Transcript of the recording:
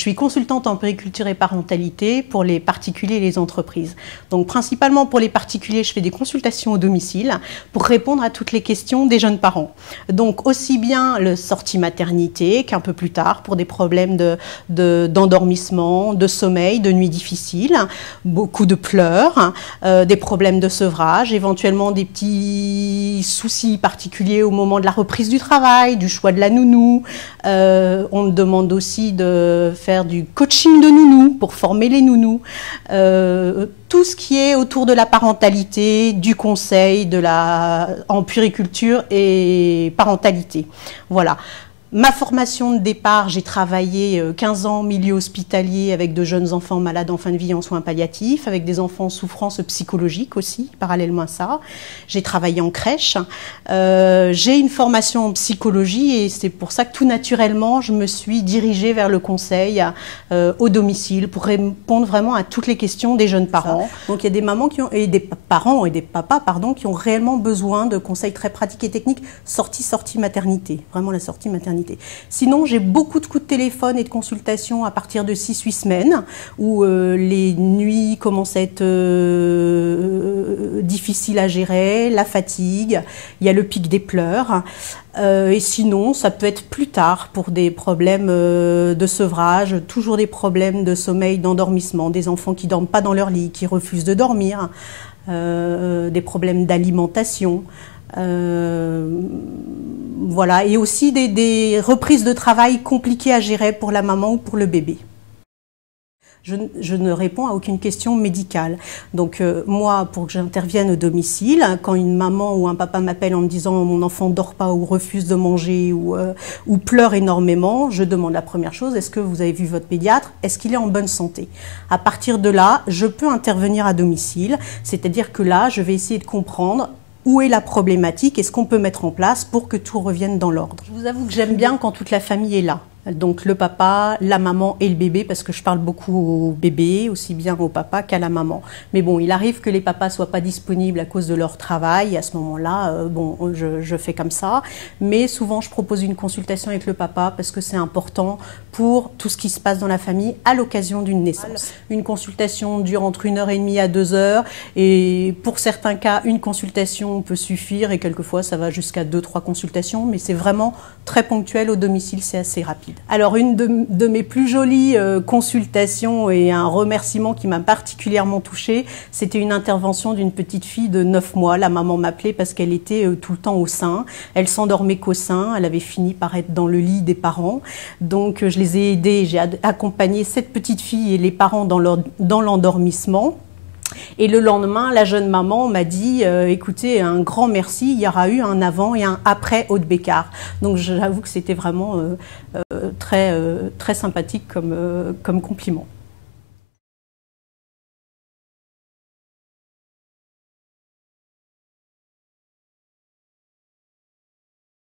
Je suis consultante en puériculture et parentalité pour les particuliers et les entreprises. Donc principalement pour les particuliers, je fais des consultations au domicile pour répondre à toutes les questions des jeunes parents. Donc aussi bien le sortie maternité qu'un peu plus tard pour des problèmes d'endormissement, de sommeil, de nuit difficile, beaucoup de pleurs, des problèmes de sevrage, éventuellement des petits soucis particuliers au moment de la reprise du travail, du choix de la nounou. On me demande aussi de faire du coaching de nounous pour former les nounous, tout ce qui est autour de la parentalité, du conseil en puériculture et parentalité. Voilà. Ma formation de départ, j'ai travaillé 15 ans en milieu hospitalier avec de jeunes enfants malades en fin de vie en soins palliatifs, avec des enfants en souffrance psychologique aussi, parallèlement à ça. J'ai travaillé en crèche. J'ai une formation en psychologie et c'est pour ça que tout naturellement, je me suis dirigée vers le conseil au domicile pour répondre vraiment à toutes les questions des jeunes parents. Donc il y a des mamans et des parents et des papas qui ont réellement besoin de conseils très pratiques et techniques, sortie maternité, vraiment la sortie maternité. Sinon, j'ai beaucoup de coups de téléphone et de consultations à partir de 6-8 semaines où les nuits commencent à être difficiles à gérer, la fatigue, il y a le pic des pleurs. Et sinon, ça peut être plus tard pour des problèmes de sevrage, toujours des problèmes de sommeil, d'endormissement, des enfants qui ne dorment pas dans leur lit, qui refusent de dormir, des problèmes d'alimentation. Voilà, et aussi des reprises de travail compliquées à gérer pour la maman ou pour le bébé. Je ne réponds à aucune question médicale. Donc moi, pour que j'intervienne au domicile, quand une maman ou un papa m'appelle en me disant « mon enfant ne dort pas ou refuse de manger ou pleure énormément », je demande la première chose, est-ce que vous avez vu votre pédiatre? Est-ce qu'il est en bonne santé? À partir de là, je peux intervenir à domicile, c'est-à-dire que là, je vais essayer de comprendre où est la problématique et ce qu'on peut mettre en place pour que tout revienne dans l'ordre. Je vous avoue que j'aime bien quand toute la famille est là. Donc le papa, la maman et le bébé, parce que je parle beaucoup au bébé, aussi bien au papa qu'à la maman. Mais bon, il arrive que les papas ne soient pas disponibles à cause de leur travail. À ce moment-là, bon, je fais comme ça. Mais souvent, je propose une consultation avec le papa parce que c'est important pour tout ce qui se passe dans la famille à l'occasion d'une naissance. Une consultation dure entre 1h30 à 2 heures. Et pour certains cas, une consultation peut suffire. Et quelquefois, ça va jusqu'à 2-3 consultations. Mais c'est vraiment très ponctuel au domicile, c'est assez rapide. Alors une de mes plus jolies consultations et un remerciement qui m'a particulièrement touchée, c'était une intervention d'une petite fille de 9 mois. La maman m'appelait parce qu'elle était tout le temps au sein. Elle s'endormait qu'au sein. Elle avait fini par être dans le lit des parents. Donc je les ai aidés, j'ai accompagné cette petite fille et les parents dans l'endormissement. Et le lendemain, la jeune maman m'a dit écoutez, un grand merci, il y aura eu un avant et un après Haut-de-Béccar. Donc j'avoue que c'était vraiment très sympathique comme compliment.